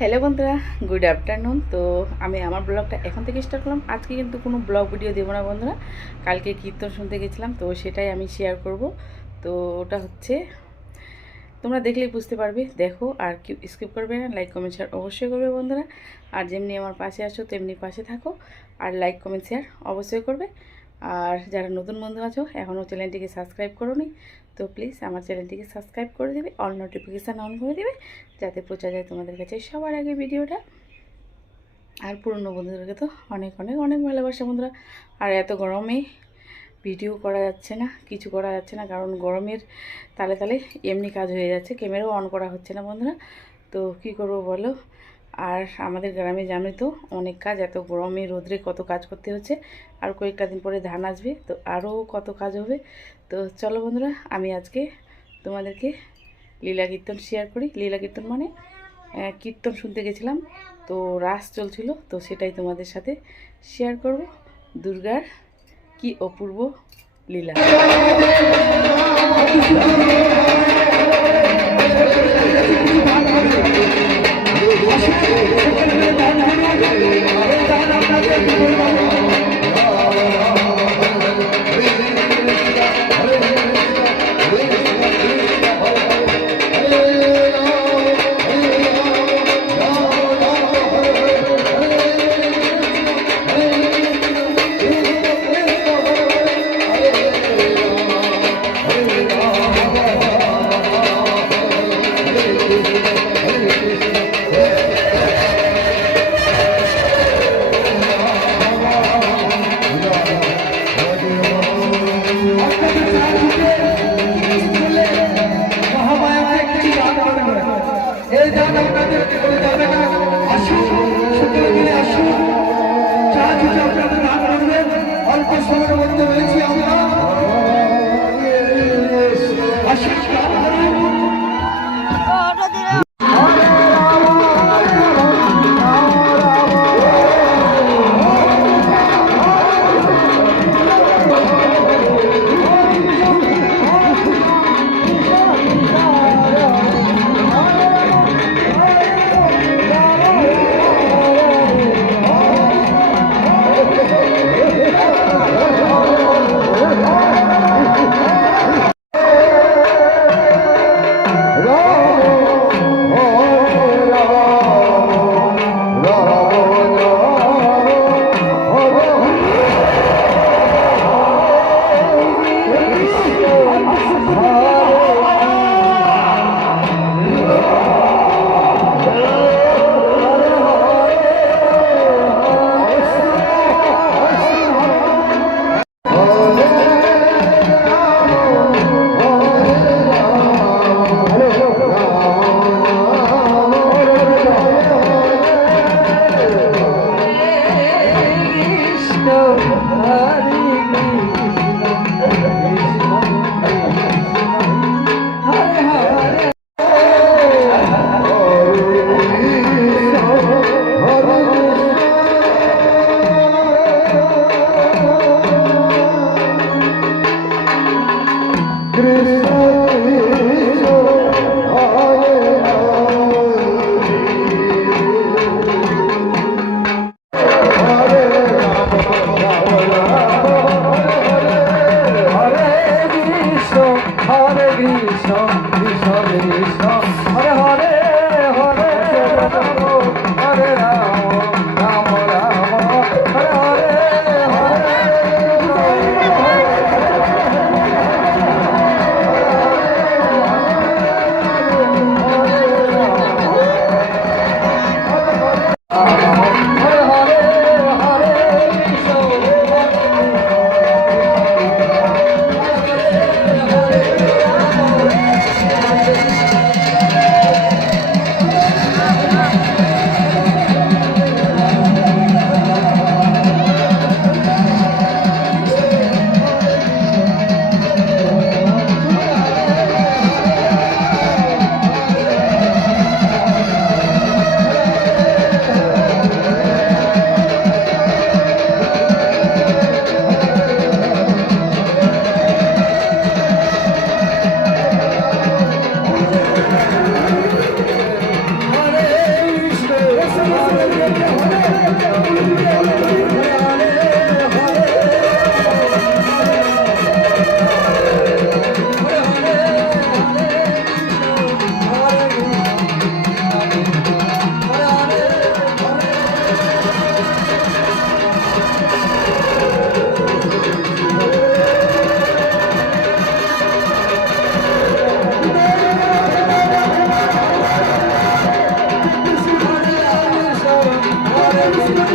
Hello বন্ধুরা, good afternoon. তো আমি আমার ব্লগটা এখন থেকে স্টার্ট করলাম। আজকে কিন্তু কোনো ব্লগ ভিডিও দেবো না বন্ধুরা। কালকে কীর্তন শুনতে গেছিলাম, তো সেটাই আমি শেয়ার করব। তো ওটা হচ্ছে তোমরা দেখলেই বুঝতে পারবে। দেখো আর কি স্কিপ করবে না, লাইক কমেন্ট শেয়ার অবশ্যই করবে বন্ধুরা। আর যেমনি আমার পাশে আসো তেমনি পাশে থাকো, আর লাইক কমেন্ট শেয়ার অবশ্যই করবে। আর যারা নতুন বন্ধু আছো এখনও চ্যানেলটিকে সাবস্ক্রাইব করোনি, তো প্লিজ আমার চ্যানেলটিকে সাবস্ক্রাইব করে দেবে, অল নোটিফিকেশান অন করে দেবে, যাতে পৌঁছা যায় তোমাদের কাছে সবার আগে ভিডিওটা। আর পুরনো বন্ধুদেরকে তো অনেক অনেক অনেক ভালোবাসা বন্ধুরা। আর এত গরমে ভিডিও করা যাচ্ছে না, কিছু করা যাচ্ছে না, কারণ গরমের তালে তালে এমনি কাজ হয়ে যাচ্ছে, ক্যামেরাও অন করা হচ্ছে না বন্ধুরা। তো কি করব বলো। আর আমাদের গ্রামে জানোই তো অনেক কাজ, এত গরমে রোদ্রে কত কাজ করতে হচ্ছে। আর কয়েকটা দিন পরে ধান আসবে, তো আরও কত কাজ হবে। তো চলো বন্ধুরা, আমি আজকে তোমাদেরকে লীলা কীর্তন শেয়ার করি। লীলা কীর্তন মানে কীর্তন শুনতে গেছিলাম, তো রাস চলছিল, তো সেটাই তোমাদের সাথে শেয়ার করব। দুর্গার কি অপূর্ব লীলা।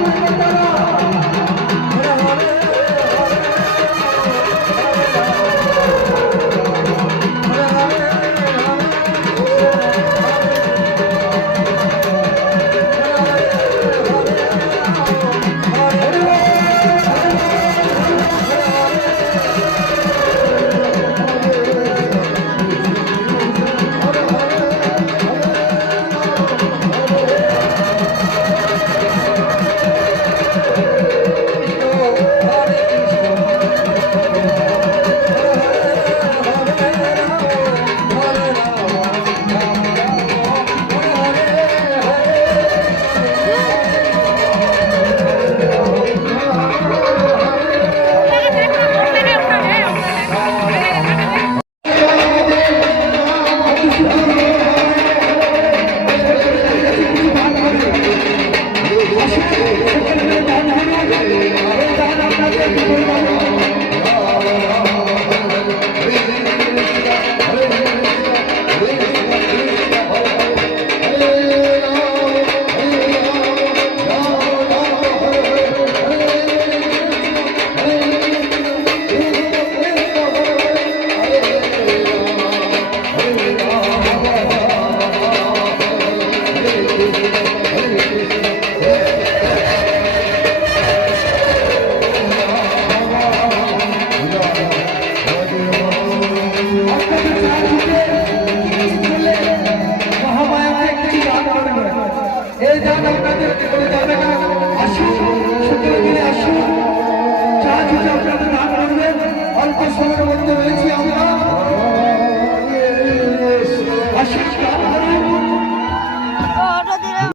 নেতারা